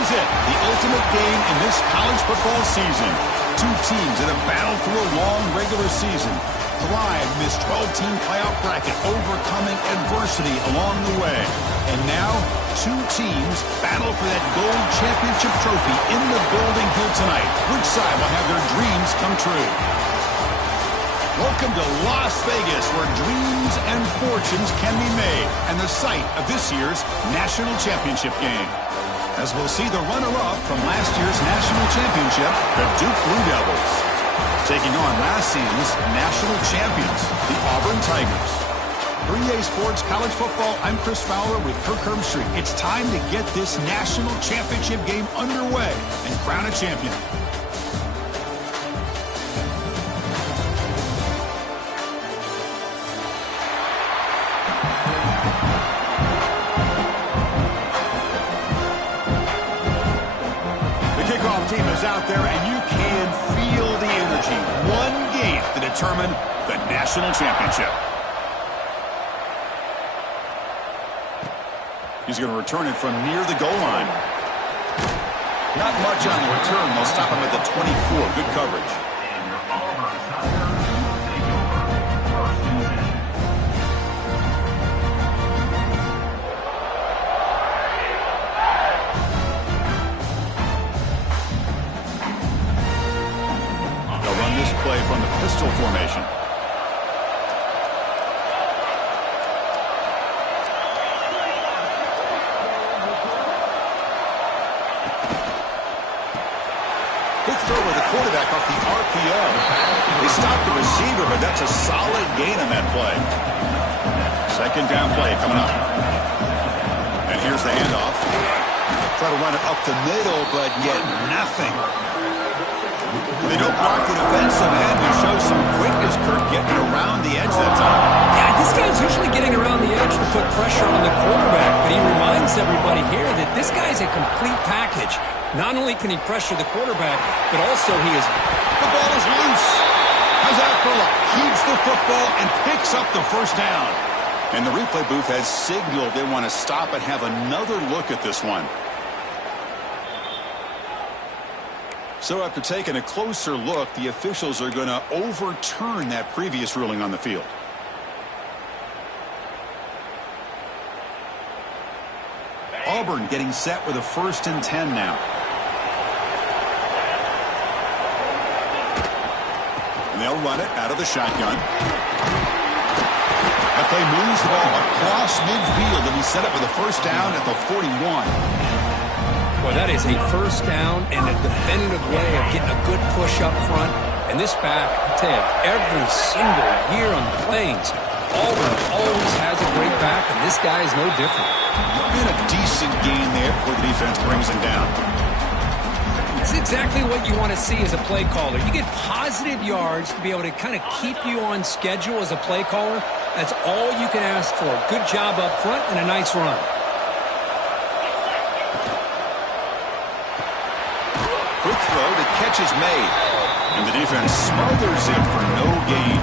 is it, the ultimate game in this college football season. Two teams that have battled through a long regular season, thrived in this 12-team playoff bracket, overcoming adversity along the way. And now, two teams battle for that gold championship trophy in the building here tonight. Which side will have their dreams come true? Welcome to Las Vegas, where dreams and fortunes can be made, and the site of this year's national championship game. As we'll see the runner-up from last year's national championship, the Duke Blue Devils, taking on last season's national champions, the Auburn Tigers. For EA Sports College Football, I'm Chris Fowler with Kirk Herbstreit. It's time to get this national championship game underway and crown a champion. Team is out there, and you can feel the energy. One game to determine the national championship. He's going to return it from near the goal line. Not much on the return. They'll stop him at the 24. Good coverage. Play from the pistol formation. Quick throw with the quarterback off the RPO. They stopped the receiver, but that's a solid gain on that play. Second down play coming up. And here's the handoff. Try to run it up the middle, but yet nothing. They don't block the defensive end. He shows some quickness, Kirk, getting around the edge that time. Yeah, this guy's usually getting around the edge to put pressure on the quarterback, but he reminds everybody here that this guy's a complete package. Not only can he pressure the quarterback, but also he is... The ball is loose. How's that for luck? Keeps the football and picks up the first down. And the replay booth has signaled they want to stop and have another look at this one. So after taking a closer look, the officials are going to overturn that previous ruling on the field. Auburn getting set with a 1st and 10 now. And they'll run it out of the shotgun. That play moves the ball across midfield, and he set up with a 1st down at the 41. Well, that is a 1st down and a definitive way of getting a good push up front. And this back, I tell you, every single year on the plains, Auburn always has a great back, and this guy is no different. And a decent gain there before the defense brings him down. It's exactly what you want to see as a play caller. You get positive yards to be able to kind of keep you on schedule as a play caller. That's all you can ask for. Good job up front and a nice run. Quick throw, the catch is made. And the defense smothers him for no gain.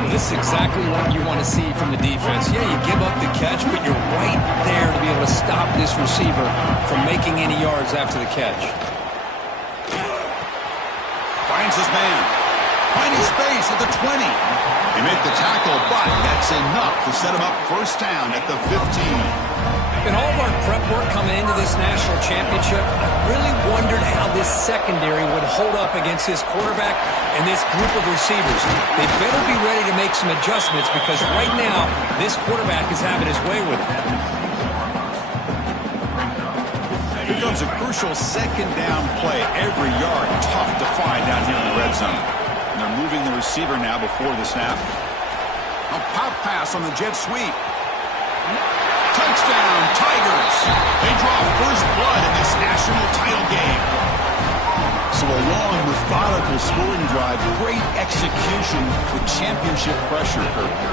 Well, this is exactly what you want to see from the defense. Yeah, you give up the catch, but you're right there to be able to stop this receiver from making any yards after the catch. Finds his man. Finding space at the 20. They make the tackle, but that's enough to set him up 1st down at the 15. In all of our prep work coming into this national championship, I really wondered how this secondary would hold up against this quarterback and this group of receivers. They better be ready to make some adjustments because right now, this quarterback is having his way with it. Here comes a crucial 2nd down play. Every yard tough to find down here in the red zone. And they're moving the receiver now before the snap. A pop pass on the jet sweep. Touchdown, Tigers. They draw first blood in this national title game. So a long, methodical scoring drive, great execution with championship pressure.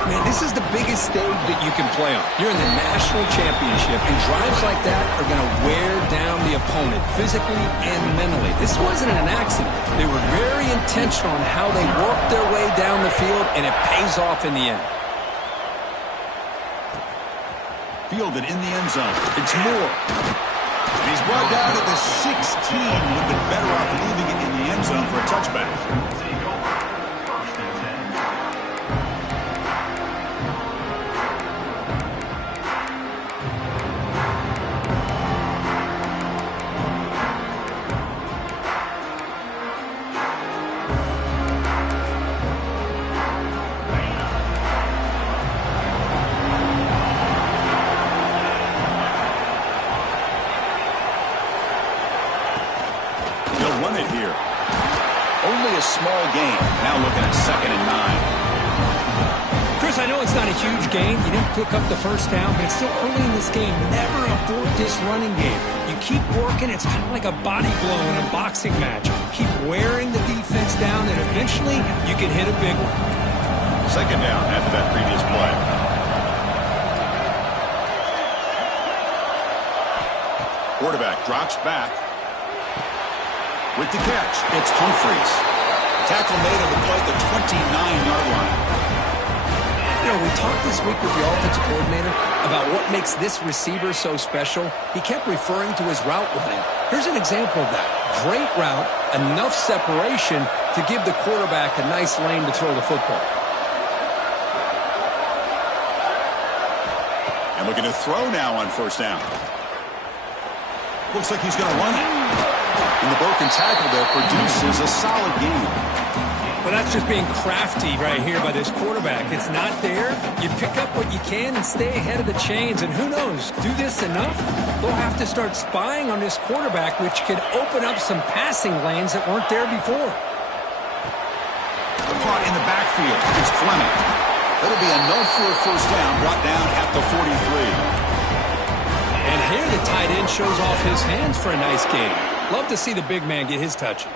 Man, this is the biggest stage that you can play on. You're in the national championship, and drives like that are going to wear down the opponent physically and mentally. This wasn't an accident. They were very intentional on how they worked their way down the field, and it pays off in the end. Fielded in the end zone. It's Moore. And he's brought down at the 16. Would have been better off leaving it in the end zone for a touchback. Run it here. Only a small gain. Now looking at 2nd and 9. Chris, I know it's not a huge gain. You didn't pick up the first down, but it's still early in this game. Never abort this running game. You keep working. It's kind of like a body blow in a boxing match. Keep wearing the defense down, and eventually you can hit a big one. 2nd down after that previous play. Quarterback drops back. With the catch, it's Humphries. Tackle made on the play at the 29-yard line. You know, we talked this week with the offensive coordinator about what makes this receiver so special. He kept referring to his route running. Here's an example of that. Great route, enough separation to give the quarterback a nice lane to throw the football. And looking to throw now on 1st down. Looks like he's going to run it. And the broken tackle there produces a solid gain. Well, that's just being crafty right here by this quarterback. It's not there. You pick up what you can and stay ahead of the chains. And who knows, do this enough, they'll have to start spying on this quarterback, which could open up some passing lanes that weren't there before. Caught in the backfield. It's Fleming. That'll be enough for a 1st down, brought down at the 43. And here the tight end shows off his hands for a nice game. Love to see the big man get his touches.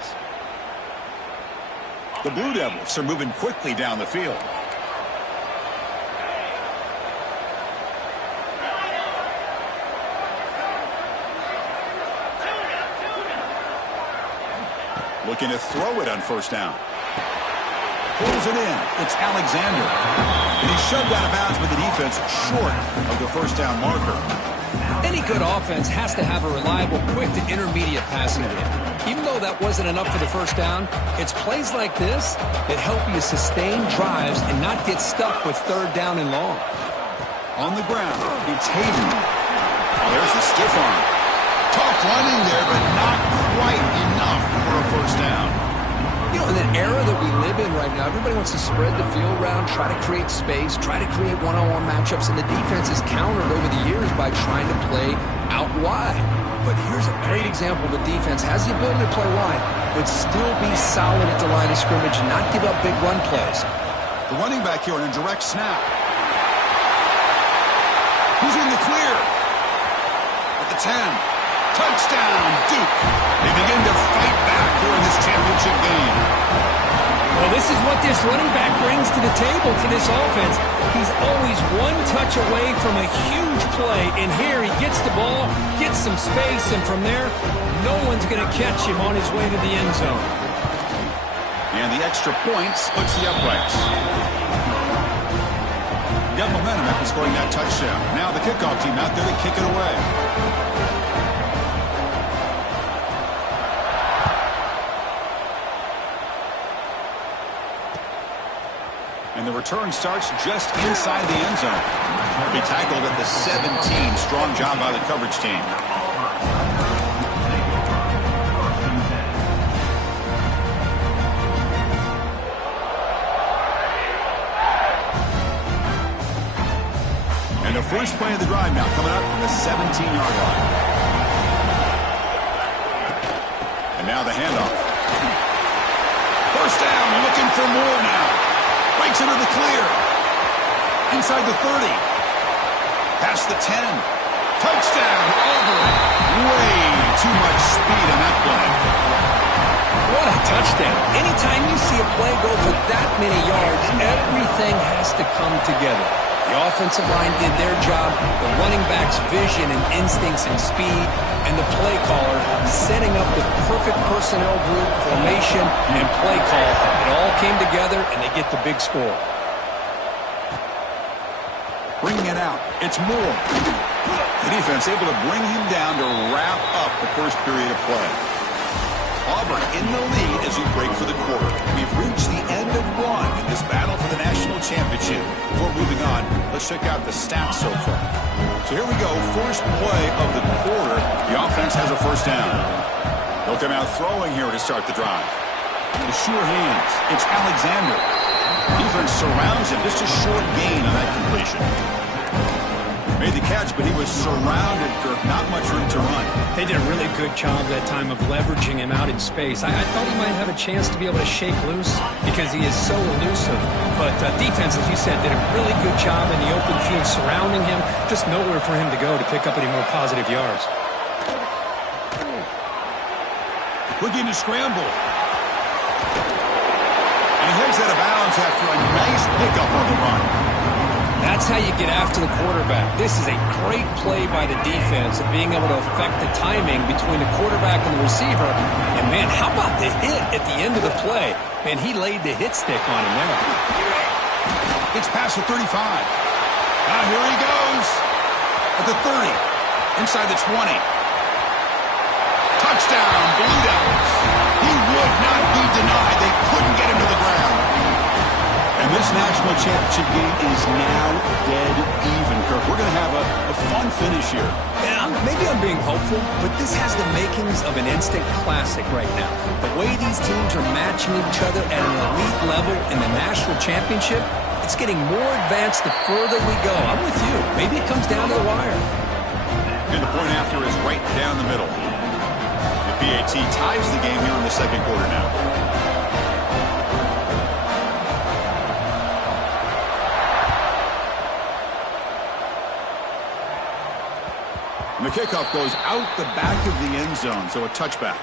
The Blue Devils are moving quickly down the field. Looking to throw it on 1st down. Pulls it in. It's Alexander. And he's shoved out of bounds with the defense short of the 1st down marker. Any good offense has to have a reliable, quick to intermediate passing game. Even though that wasn't enough for the 1st down, it's plays like this that help you sustain drives and not get stuck with 3rd down and long. On the ground, it's Hayden. Oh, there's the stiff arm. Tough running there, but not quite enough for a 1st down. You know, in the era that we live in right now, everybody wants to spread the field around, try to create space, try to create one-on-one matchups, and the defense is countered over the years by trying to play out wide. But here's a great example. The defense has the ability to play wide, but still be solid at the line of scrimmage and not give up big run plays. The running back here on a direct snap. Who's in the clear? At the 10. Touchdown, Duke. They begin to fight back here in this championship game. Well, this is what this running back brings to the table for this offense. He's always one touch away from a huge play, and here he gets the ball, gets some space, and from there, no one's going to catch him on his way to the end zone. And the extra point splits the uprights. Got momentum after scoring that touchdown. Now the kickoff team out there to kick it away. And the return starts just inside the end zone. He tackled at the 17. Strong job by the coverage team. And the first play of the drive now coming up from the 17-yard line. And now the handoff. 1st down, looking for more now. Breaks into the clear. Inside the 30. Past the 10. Touchdown, Auburn. Way too much speed on that play. What a touchdown. Anytime you see a play go for that many yards, everything has to come together. The offensive line did their job, the running back's vision and instincts and speed, and the play caller setting up the perfect personnel group, formation, and play call. It all came together, and they get the big score. Bringing it out. It's Moore. The defense able to bring him down to wrap up the first period of play. Auburn in the lead as we break for the quarter. We've reached the end of one in this battle for the national championship. Before moving on, let's check out the stats so far. So here we go. First play of the quarter. The offense has a first down. They'll come out throwing here to start the drive. The sure hands. It's Alexander. Defense surrounds him. Just a short gain on that completion. Made the catch, but he was surrounded, Kirk. Not much room to run. They did a really good job that time of leveraging him out in space. I thought he might have a chance to be able to shake loose because he is so elusive. But defense, as you said, did a really good job in the open field surrounding him. Just nowhere for him to go to pick up any more positive yards. Looking to scramble. And he heads out of bounds after a nice pickup on the run. That's how you get after the quarterback. This is a great play by the defense of being able to affect the timing between the quarterback and the receiver. And, man, how about the hit at the end of the play? Man, he laid the hit stick on him there. It's past the 35. Now here he goes. At the 30. Inside the 20. Touchdown, Blue Devils. He would not be denied. They couldn't get him to the ground. And this national championship game is now dead even, Kirk. We're going to have a fun finish here. Yeah, maybe I'm being hopeful, but this has the makings of an instant classic right now. The way these teams are matching each other at an elite level in the national championship, it's getting more advanced the further we go. I'm with you. Maybe it comes down to the wire. And the point after is right down the middle. The PAT ties the game here in the second quarter now. And the kickoff goes out the back of the end zone, so a touchback.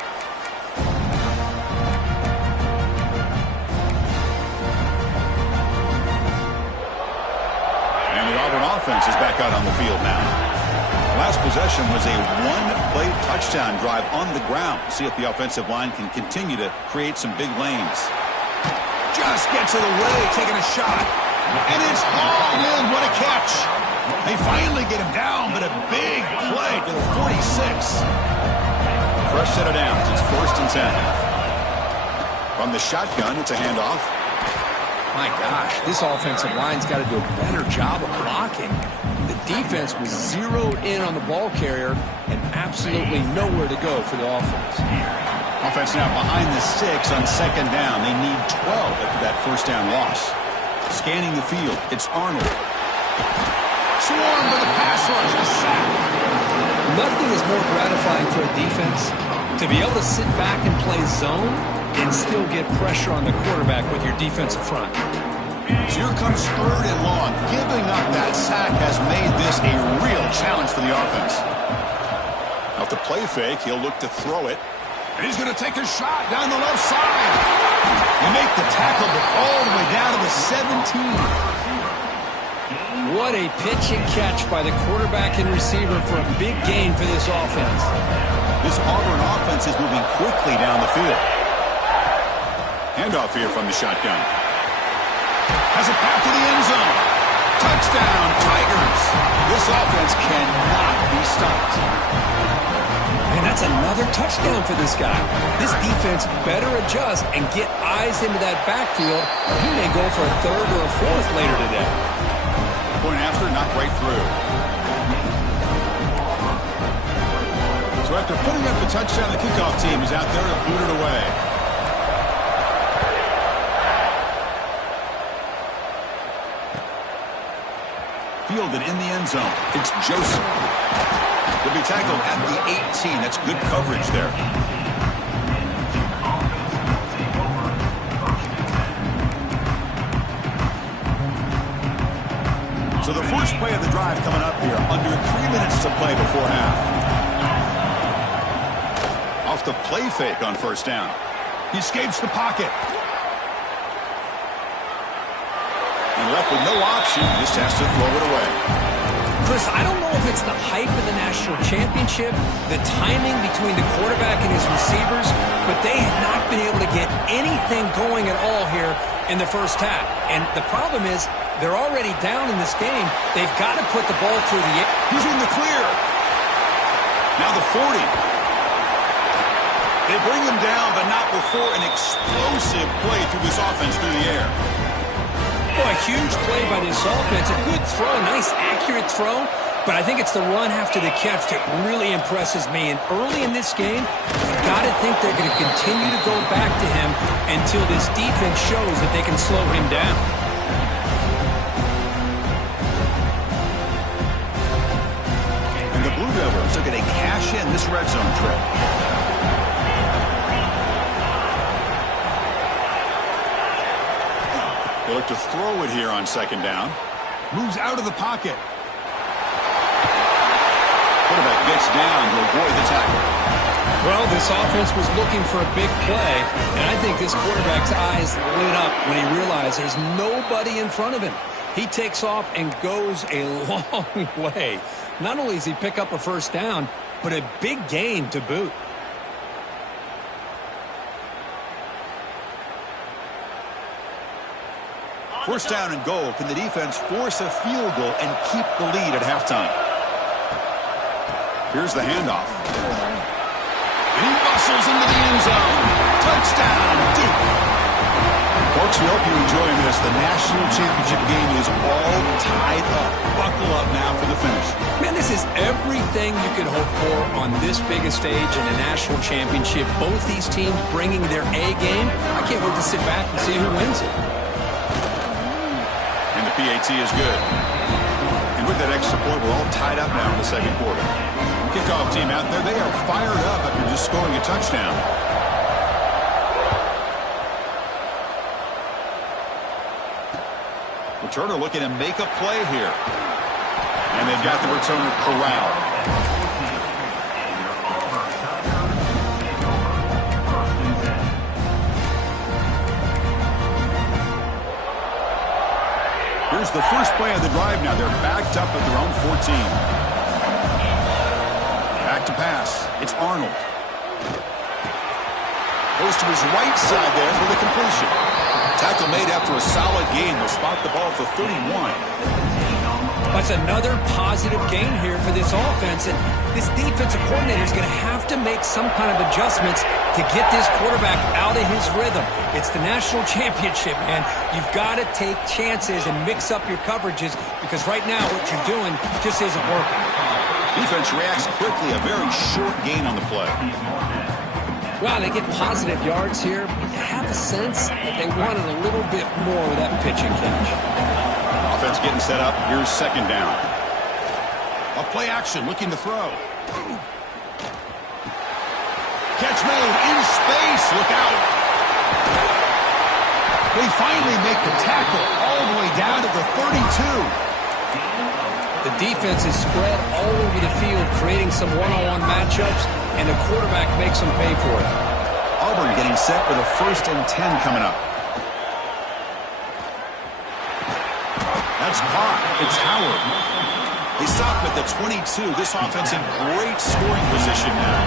And the Auburn offense is back out on the field now. Last possession was a one-play touchdown drive on the ground. See if the offensive line can continue to create some big lanes. Just gets it away, taking a shot. And it's hauled in. What a catch. They finally get him down, but a big play to the 46. Fresh set of downs. It's 1st and 10. From the shotgun, it's a handoff. My gosh, this offensive line's got to do a better job of blocking. The defense was zeroed in on the ball carrier and absolutely nowhere to go for the offense. Offense now behind the 6 on 2nd down. They need 12 after that first down loss. Scanning the field, it's Arnold. Swarmed with a pass rush, a sack. Nothing is more gratifying for a defense to be able to sit back and play zone and still get pressure on the quarterback with your defensive front. So here comes 3rd and long. Giving up that sack has made this a real challenge for the offense. Off the play fake, he'll look to throw it. And he's going to take a shot down the left side. They make the tackle, but all the way down to the 17. What a pitch and catch by the quarterback and receiver for a big gain for this offense. This Auburn offense is moving quickly down the field. Handoff here from the shotgun. Has a path to the end zone. Touchdown, Tigers. This offense cannot be stopped. And that's another touchdown for this guy. This defense better adjust and get eyes into that backfield, or he may go for a 3rd or a 4th later today. Point after, not right through. So after putting up the touchdown, the kickoff team is out there to boot it away. Fielded in the end zone. It's Joseph. He'll be tackled at the 18. That's good coverage there. So the first play of the drive coming up here. Under 3 minutes to play before half. Off the play fake on 1st down. He escapes the pocket. And left with no option. Just has to throw it away. Chris, I don't know if it's the hype of the national championship, the timing between the quarterback and his receivers, but they have not been able to get anything going at all here in the first half. And the problem is they're already down in this game. They've got to put the ball through the air. He's in the clear. Now the 40. They bring him down, but not before an explosive play through this offense through the air. Boy, a huge play by this offense. A good throw, a nice accurate throw. But I think it's the run after the catch that really impresses me. And early in this game, you've got to think they're going to continue to go back to him until this defense shows that they can slow him down. And the Blue Devils are going to cash in this red zone trip. They look to throw it here on second down. Moves out of the pocket. Quarterback gets down to avoid the tackle. Well, this offense was looking for a big play, and I think this quarterback's eyes lit up when he realized there's nobody in front of him. He takes off and goes a long way. Not only does he pick up a first down, but a big gain to boot. First down and goal. Can the defense force a field goal and keep the lead at halftime? Here's the handoff. And he bustles into the end zone. Touchdown, Duke. Folks, we hope you're enjoying this. The national championship game is all tied up. Buckle up now for the finish. Man, this is everything you could hope for on this big a stage in a national championship. Both these teams bringing their A game. I can't wait to sit back and see who wins it. And the PAT is good. And with that extra point, we're all tied up now in the second quarter. Kickoff team out there, they are fired up after just scoring a touchdown. Returner looking to make a play here. And they've got the returner corralled. Here's the first play of the drive now. They're backed up at their own 14. Back to pass. It's Arnold. Goes to his right side there for the completion. Tackle made after a solid gain. They'll spot the ball for 31. That's another positive gain here for this offense. And this defensive coordinator is going to have to make some kind of adjustments to get this quarterback out of his rhythm. It's the national championship, man. You've got to take chances and mix up your coverages because right now what you're doing just isn't working. Defense reacts quickly. A very short gain on the play. Wow, they get positive yards here. You have a sense that they wanted a little bit more of that pitch and catch. Offense getting set up. Here's second down. A play action looking to throw. Catch made in space. Look out. They finally make the tackle all the way down to the 32. The defense is spread all over the field, creating some one-on-one matchups, and the quarterback makes them pay for it. Auburn getting set for the 1st and 10 coming up. That's caught. It's Howard. They stop at the 22. This offense in great scoring position now.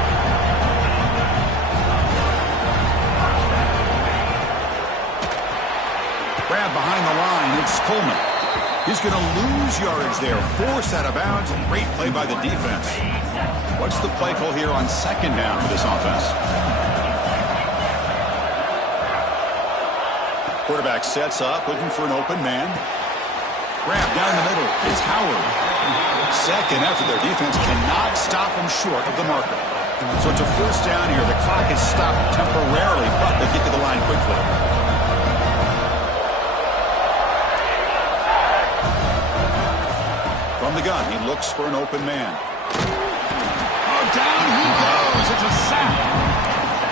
Grab behind the line. It's Coleman. He's going to lose yardage there. Forced out of bounds. Great play by the defense. What's the play call here on second down for this offense? Quarterback sets up, looking for an open man. Grab down the middle. It's Howard. Second effort. Their defense cannot stop him short of the marker. So it's a first down here. The clock is stopped temporarily, but they get to the line quickly. From the gun, he looks for an open man. Oh, down he goes. It's a sack.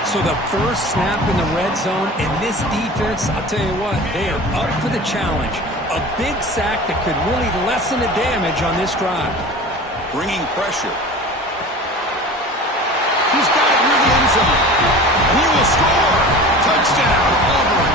So the first snap in the red zone, and this defense, I'll tell you what, they are up for the challenge. A big sack that could really lessen the damage on this drive. Bringing pressure. He's got it near the end zone. He will score. Touchdown, Auburn.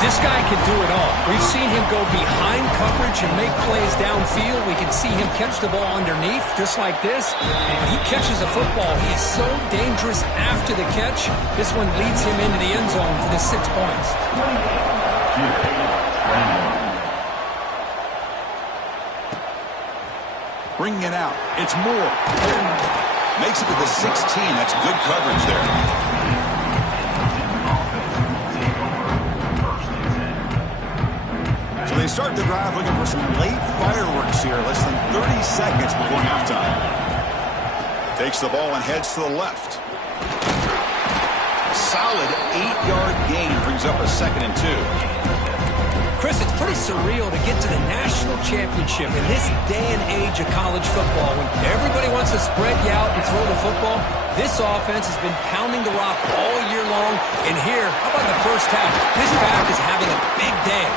This guy can do it all. We've seen him go behind coverage and make plays downfield. We can see him catch the ball underneath, just like this. And when he catches a football, he is so dangerous after the catch. This one leads him into the end zone for the 6 points. Bringing it out. It's Moore. Makes it to the 16. That's good coverage there. So they start the drive looking for some late fireworks here. Less than 30 seconds before halftime. Takes the ball and heads to the left. Solid 8-yard gain brings up a 2nd and 2. Chris, it's pretty surreal to get to the national championship in this day and age of college football when everybody wants to spread you out and throw the football. This offense has been pounding the rock all year long. And here, how about the first half? This back is having a big day.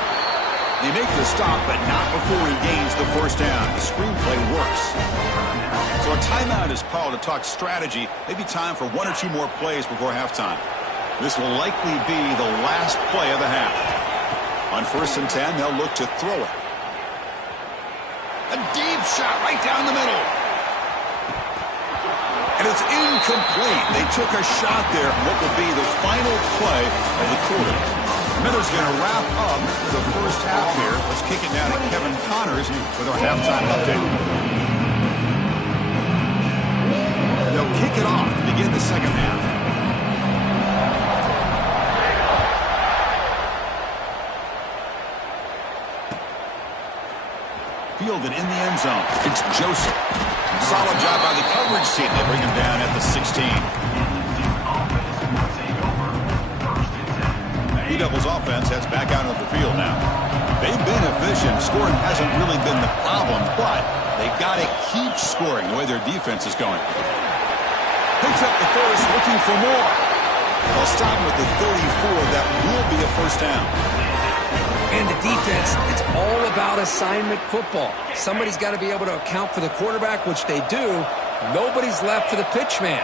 They make the stop, but not before he gains the first down. The screenplay works. So a timeout is called to talk strategy. Maybe time for 1 or 2 more plays before halftime. This will likely be the last play of the half. On 1st and 10, they'll look to throw it. A deep shot right down the middle. And it's incomplete. They took a shot there on what will be the final play of the quarter. Miller's going to wrap up the first half here. Let's kick it down to Kevin Connors with our halftime update. They'll kick it off to begin the second half. Fielded in the end zone. It's Joseph. Solid job by the coverage team. They bring him down at the 16. Blue Devils offense heads back out of the field now. They've been efficient. Scoring hasn't really been the problem, but they've got to keep scoring the way their defense is going. Picks up the first, looking for more. They'll stop with the 34. That will be a first down. And the defense, it's all about assignment football. Somebody's got to be able to account for the quarterback, which they do. Nobody's left for the pitch man.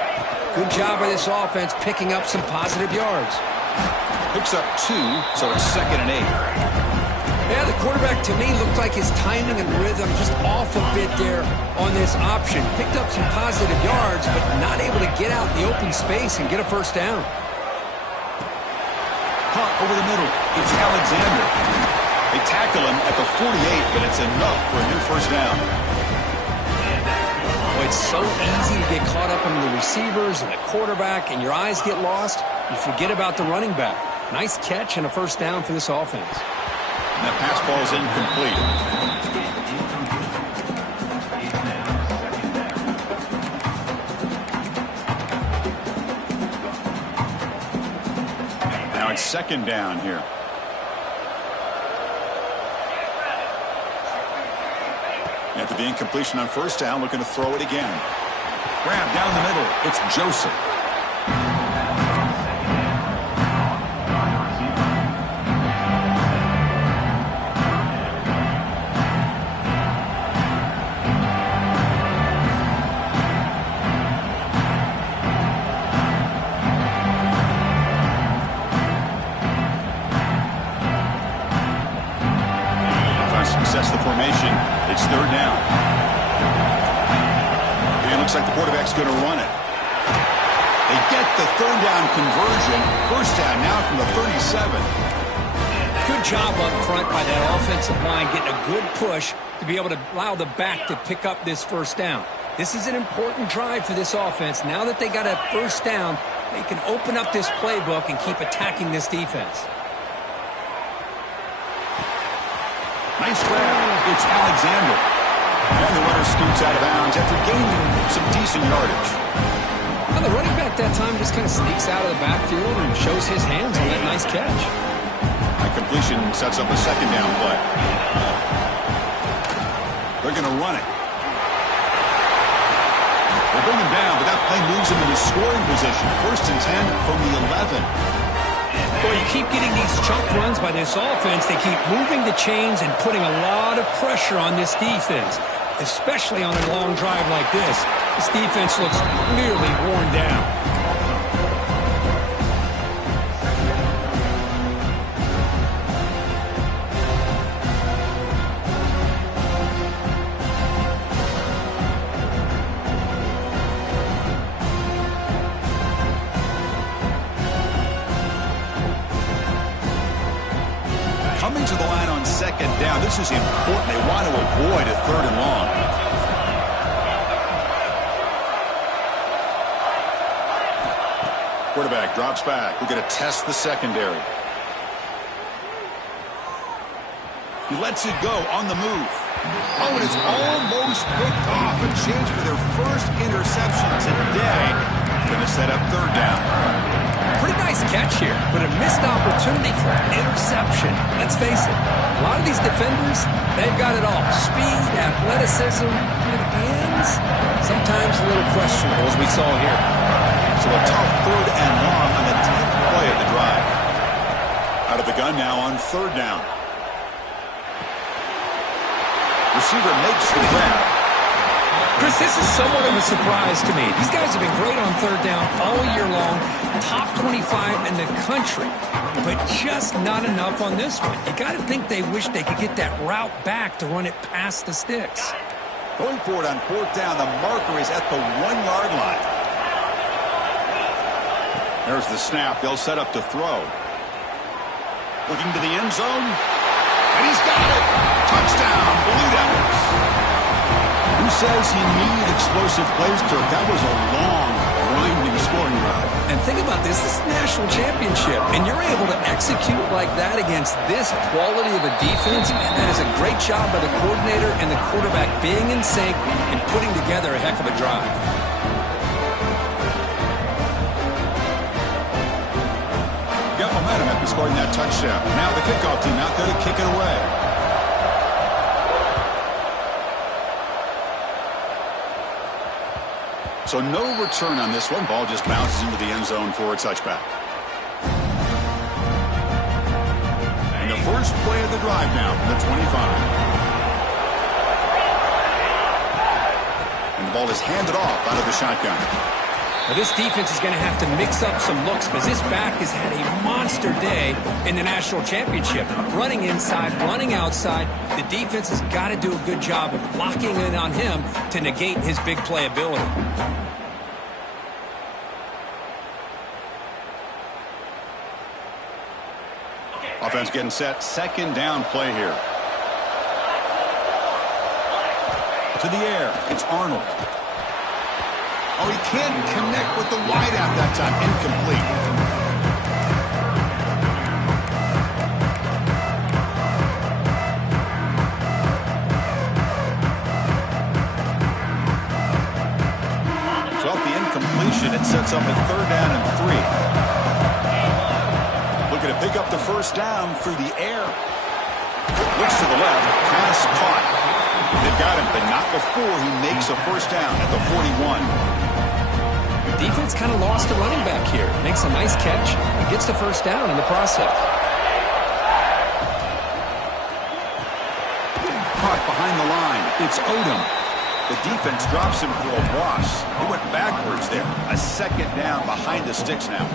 Good job by this offense picking up some positive yards. Picks up 2, so it's 2nd and 8. Yeah, the quarterback to me looked like his timing and rhythm just off a bit there on this option. Picked up some positive yards, but not able to get out in the open space and get a first down. Punt over the middle. It's Alexander. They tackle him at the 48, but it's enough for a new first down. Well, it's so easy to get caught up in the receivers and the quarterback, and your eyes get lost. You forget about the running back. Nice catch and a first down for this offense. And that pass ball is incomplete. It's 2nd down here. After the incompletion on first down, looking to throw it again. Grab down the middle. It's Joseph. Success the formation. It's 3rd down. And it looks like the quarterback's going to run it. They get the 3rd down conversion. First down now from the 37. Good job up front by that offensive line getting a good push to be able to allow the back to pick up this first down. This is an important drive for this offense. Now that they got a first down, they can open up this playbook and keep attacking this defense. Nice grab. It's Alexander. And the runner scoots out of bounds after gaining some decent yardage. Now the running back that time just kind of sneaks out of the backfield and shows his hands on that nice catch. That completion sets up a 2nd down play. They're going to run it. They bring him down, but that play moves him into scoring position. 1st and 10 from the 11. Well, you keep getting these chunk runs by this offense. They keep moving the chains and putting a lot of pressure on this defense, especially on a long drive like this. This defense looks nearly worn down. Coming to the line on 2nd down. This is important. They want to avoid a 3rd and long. Quarterback drops back. We're going to test the secondary. He lets it go on the move. Oh, and it's almost picked off. A chance for their first interception today. Going to set up third down. Pretty nice catch here, but a missed opportunity for an interception. Let's face it, a lot of these defenders, they've got it all. Speed, athleticism, good hands. Sometimes a little questionable, as we saw here. So a tough third and long on the 10th play of the drive. Out of the gun now on third down. Receiver makes the grab. Chris, this is somewhat of a surprise to me. These guys have been great on third down all year long. Top 25 in the country. But just not enough on this one. You got to think they wish they could get that route back to run it past the sticks. Going for it on fourth down. The marker is at the 1-yard line. There's the snap. They'll set up to throw. Looking to the end zone. And he's got it. Touchdown, Blue Devils. Who says he needed explosive plays, Kirk? That was a long, grinding scoring drive. And think about this. This is the national championship. And you're able to execute like that against this quality of a defense. And that is a great job by the coordinator and the quarterback being in sync and putting together a heck of a drive. Got momentum after scoring that touchdown. Now the kickoff team out there to kick it away. So no return on this one. Ball just bounces into the end zone for a touchback. And the first play of the drive now from the 25. And the ball is handed off out of the shotgun. Now this defense is going to have to mix up some looks because this back has had a monster day in the national championship. Running inside, running outside. The defense has got to do a good job of locking in on him to negate his big play ability. Offense getting set. Second down play here. To the air. It's Arnold. Oh, he can't connect with the wideout that time. Incomplete. So off the incompletion, it sets up a third down and 3. Looking to pick up the first down through the air. Looks to the left. Pass caught. They've got him, but not before he makes a first down at the 41. Defense kind of lost a running back here. Makes a nice catch. Gets the first down in the process. Caught behind the line. It's Odom. The defense drops him for a loss. He went backwards there. A second down behind the sticks now.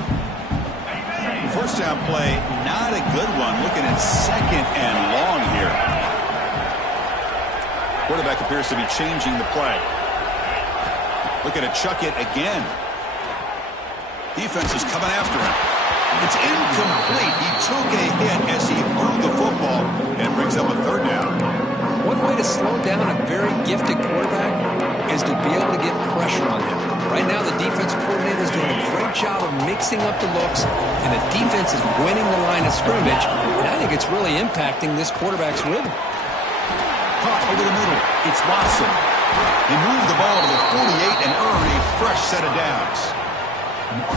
First down play, not a good one. Looking at second and long here. Quarterback appears to be changing the play. Looking to chuck it again. Defense is coming after him. It's incomplete. He took a hit as he threw the football and brings up a third down. One way to slow down a very gifted quarterback is to be able to get pressure on him. Right now, the defense coordinator is doing a great job of mixing up the looks, and the defense is winning the line of scrimmage, and I think it's really impacting this quarterback's rhythm. Caught over the middle. It's Watson. He moved the ball to the 48 and earned a fresh set of downs.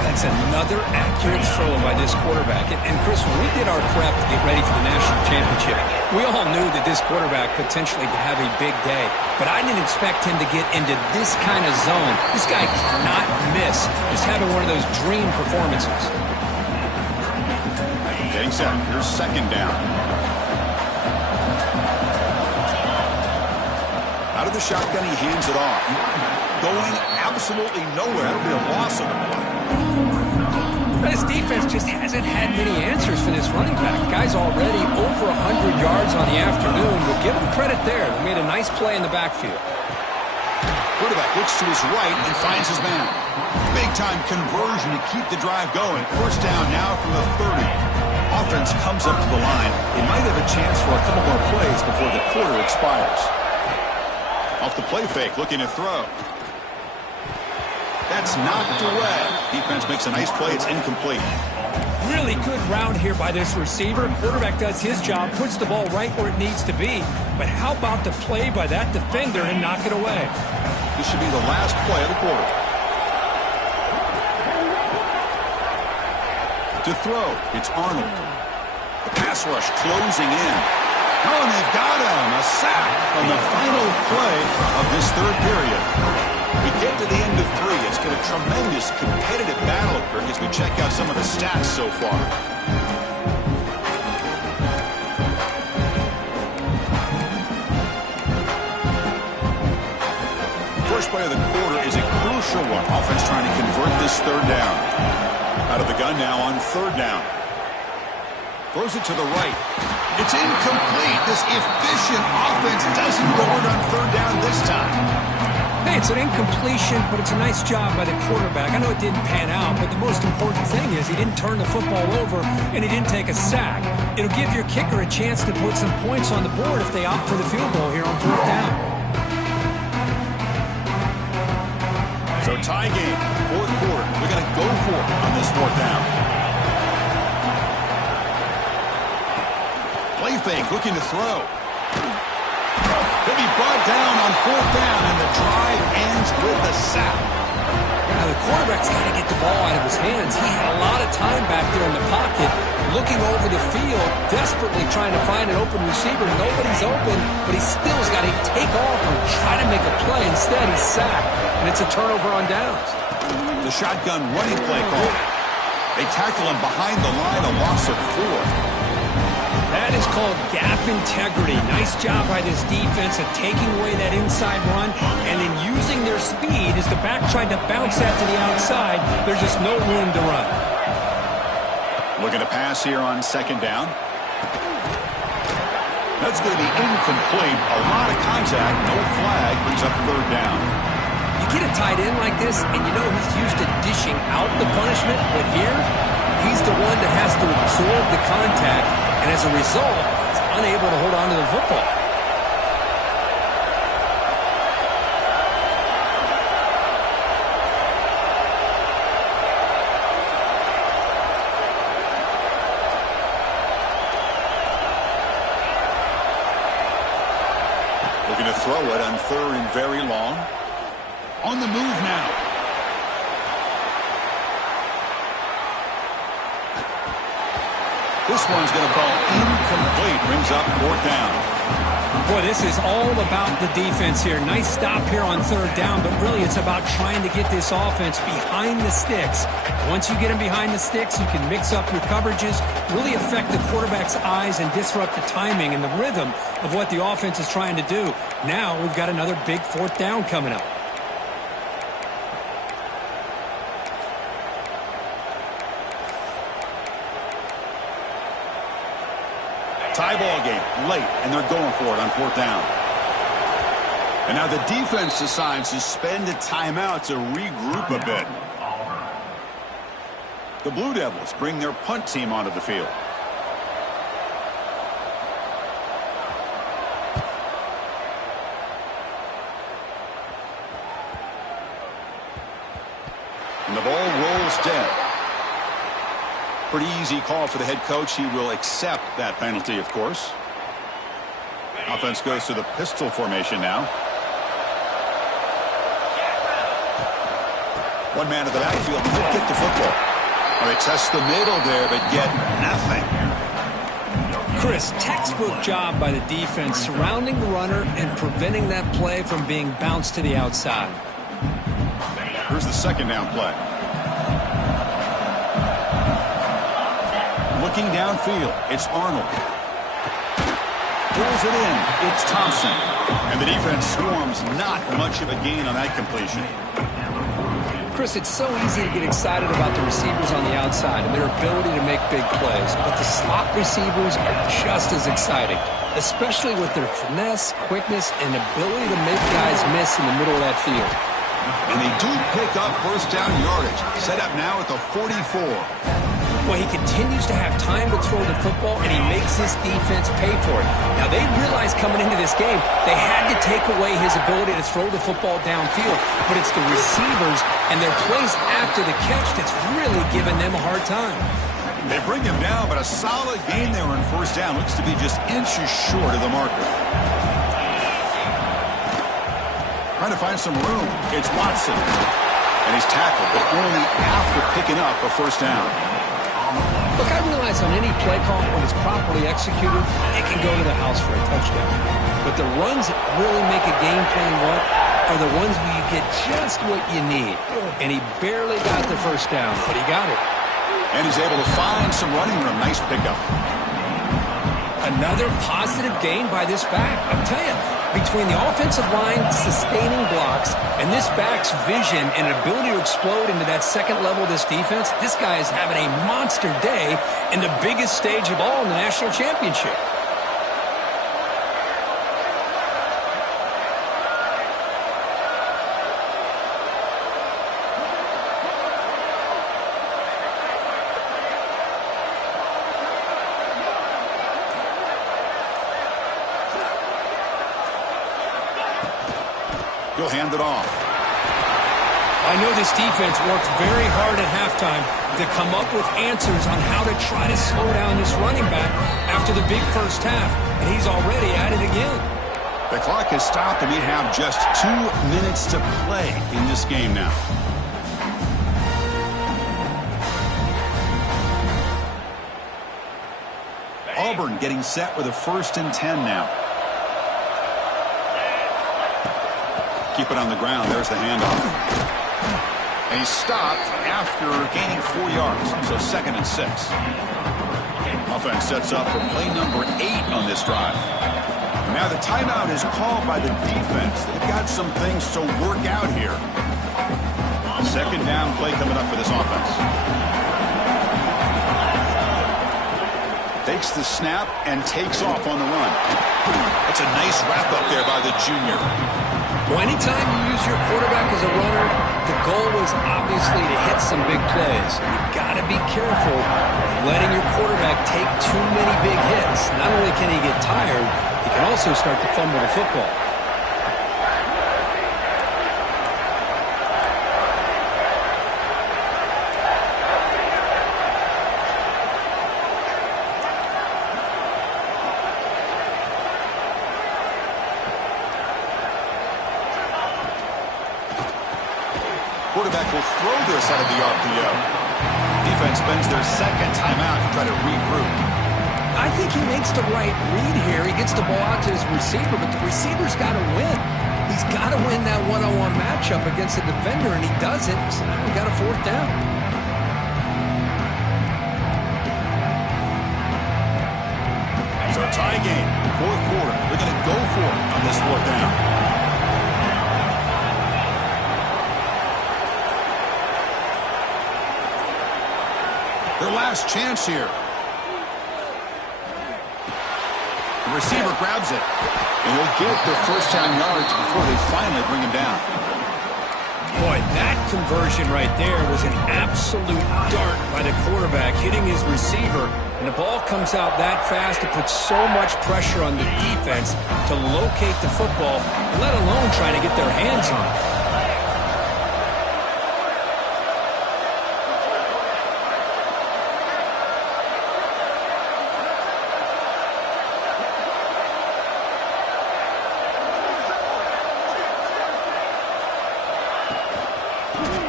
That's another accurate throw by this quarterback. And Chris, when we did our prep to get ready for the national championship, we all knew that this quarterback potentially could have a big day. But I didn't expect him to get into this kind of zone. This guy cannot miss. Just having one of those dream performances. Getting set. Here's second down. Out of the shotgun, he hands it off. Going absolutely nowhere. That'll be a loss of the play. This defense just hasn't had many answers for this running back. Guy's already over 100 yards on the afternoon, but give him credit there. They made a nice play in the backfield. Quarterback looks to his right and finds his man. Big-time conversion to keep the drive going. First down now from the 30. Offense comes up to the line. They might have a chance for a couple more plays before the quarter expires. Off the play fake, looking to throw. That's knocked away. Defense makes a nice play. It's incomplete. Really good route here by this receiver. Quarterback does his job, puts the ball right where it needs to be. But how about the play by that defender to knock it away? This should be the last play of the quarter. To throw, it's Arnold. The pass rush closing in. Oh, and they've got him. A sack on the final play of this third period. We get to the end of 3. It's been a tremendous competitive battle as we check out some of the stats so far. First play of the quarter is a crucial one. Offense trying to convert this third down. Out of the gun now on third down. Throws it to the right. It's incomplete. This efficient offense doesn't go it on third down this time. Hey, it's an incompletion, but it's a nice job by the quarterback. I know it didn't pan out, but the most important thing is he didn't turn the football over and he didn't take a sack. It'll give your kicker a chance to put some points on the board if they opt for the field goal here on fourth down. So tie game, fourth quarter. They're going to go for it on this fourth down. Play fake, looking to throw. He'll be brought down on fourth down, and the drive ends with a sack. Now, the quarterback's got to get the ball out of his hands. He had a lot of time back there in the pocket, looking over the field, desperately trying to find an open receiver. Nobody's open, but he still's got to take off and try to make a play. Instead, he's sacked, and it's a turnover on downs. The shotgun running play call. They tackle him behind the line, a loss of 4. That is called gap integrity. Nice job by this defense of taking away that inside run and then using their speed as the back tried to bounce that to the outside. There's just no room to run. Looking to pass here on second down. That's going to be incomplete. A lot of contact. No flag. Brings up third down. You get a tight end like this, and you know he's used to dishing out the punishment, but here, he's the one that has to absorb the contact. And as a result, he's unable to hold on to the football. Looking to throw it on third and very long. On the move now. This one's going to fall incomplete. Brings up fourth down. Boy, this is all about the defense here. Nice stop here on third down, but really it's about trying to get this offense behind the sticks. Once you get them behind the sticks, you can mix up your coverages, really affect the quarterback's eyes and disrupt the timing and the rhythm of what the offense is trying to do. Now we've got another big fourth down coming up. Tie ball game late, and they're going for it on fourth down. And now the defense decides to spend a timeout to regroup a bit. The Blue Devils bring their punt team onto the field. And the ball rolls dead. Pretty easy call for the head coach. He will accept that penalty, of course. Offense goes to the pistol formation now. One man in the backfield could get the football. Well, they test the middle there, but get nothing. Chris, textbook job by the defense surrounding the runner and preventing that play from being bounced to the outside. Here's the second down play. Looking downfield, it's Arnold. Pulls it in, it's Thompson. And the defense swarms, not much of a gain on that completion. Chris, it's so easy to get excited about the receivers on the outside and their ability to make big plays, but the slot receivers are just as exciting, especially with their finesse, quickness, and ability to make guys miss in the middle of that field. And they do pick up first down yardage. Set up now at the 44. Well, he continues to have time to throw the football, and he makes his defense pay for it. Now, they realized coming into this game they had to take away his ability to throw the football downfield, but it's the receivers and their plays after the catch that's really giving them a hard time. They bring him down, but a solid gain there on first down. Looks to be just inches short of the marker. Trying to find some room. It's Watson. And he's tackled, but only after picking up a first down. Look, I realize on any play call, when it's properly executed, it can go to the house for a touchdown. But the runs that really make a game plan work are the ones where you get just what you need. And he barely got the first down, but he got it. And he's able to find some running room. Nice pickup. Another positive gain by this back. I'm telling you, between the offensive line sustaining blocks and this back's vision and ability to explode into that second level of this defense, this guy is having a monster day in the biggest stage of all in the national championship. He'll hand it off. I know this defense worked very hard at halftime to come up with answers on how to try to slow down this running back after the big first half, and he's already at it again. The clock has stopped, and we have just 2 minutes to play in this game now. Auburn getting set with a 1st and 10 now. Keep it on the ground. There's the handoff. And he's stopped after gaining 4 yards. So 2nd and 6. Offense sets up for play number 8 on this drive. Now the timeout is called by the defense. They've got some things to work out here. 2nd down play coming up for this offense. Takes the snap and takes off on the run. That's a nice wrap up there by the junior. Well, anytime you use your quarterback as a runner, the goal was obviously to hit some big plays. You've got to be careful of letting your quarterback take too many big hits. Not only can he get tired, he can also start to fumble the football. Quarterback will throw this out of the RPO. Defense spends their 2nd timeout to try to regroup. I think he makes the right read here. He gets the ball out to his receiver, but the receiver's got to win. He's got to win that one-on-one matchup against the defender, and he doesn't. So now we got a 4th down. So a tie game, 4th quarter. They're going to go for it on this 4th down. Their last chance here. The receiver grabs it, and he'll get the 1st down yards before they finally bring him down. Boy, that conversion right there was an absolute dart by the quarterback, hitting his receiver, and the ball comes out that fast to put so much pressure on the defense to locate the football, let alone trying to get their hands on it.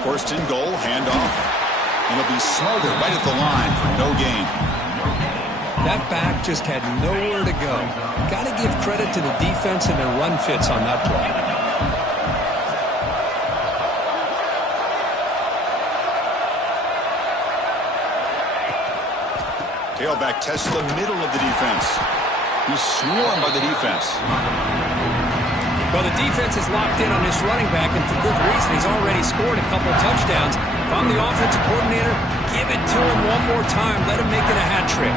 First and goal, handoff. And he'll be smothered right at the line for no gain. That back just had nowhere to go. Got to give credit to the defense and their run fits on that play. Tailback tests the middle of the defense. He's swarmed by the defense. Well, the defense is locked in on this running back, and for good reason. He's already scored a couple touchdowns. If I'm the offensive coordinator, give it to him one more time. Let him make it a hat trick.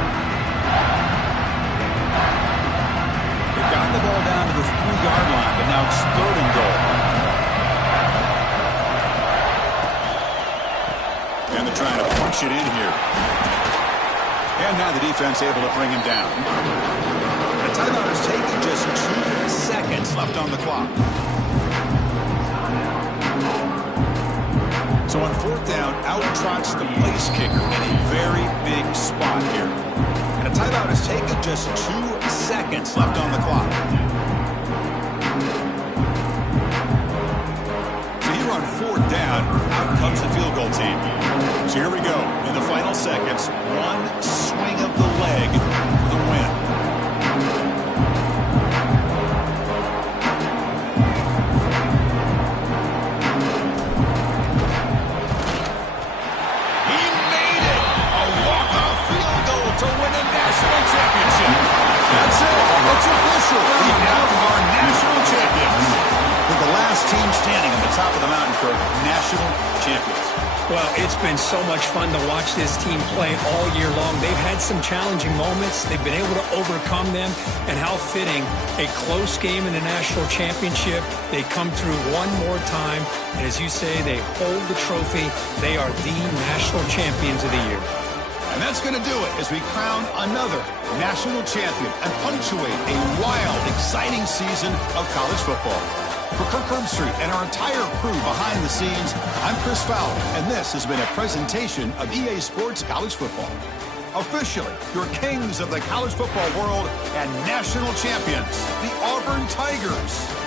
They've gotten the ball down to the 3-yard line, but now it's 3rd and goal. And they're trying to punch it in here. And now the defense able to bring him down. The timeout is taken, just 2 seconds left on the clock. So on fourth down, out trots the place kicker in a very big spot here. And a timeout is taken, just 2 seconds left on the clock. So here on fourth down, out comes the field goal team. So here we go. In the final seconds, one swing of the leg for the win. He made it! A walk-off field goal to win a national championship. That's it. It's official. We have our national champions. With the last team standing on the top of the mountain for national champions. Well, it's been so much fun to watch this team play all year long. They've had some challenging moments. They've been able to overcome them. And how fitting, a close game in the national championship. They come through one more time. And as you say, they hold the trophy. They are the national champions of the year. And that's going to do it as we crown another national champion and punctuate a wild, exciting season of college football. For Kirk Herbstreit and our entire crew behind the scenes, I'm Chris Fowler, and this has been a presentation of EA Sports College Football. Officially, your kings of the college football world and national champions, the Auburn Tigers.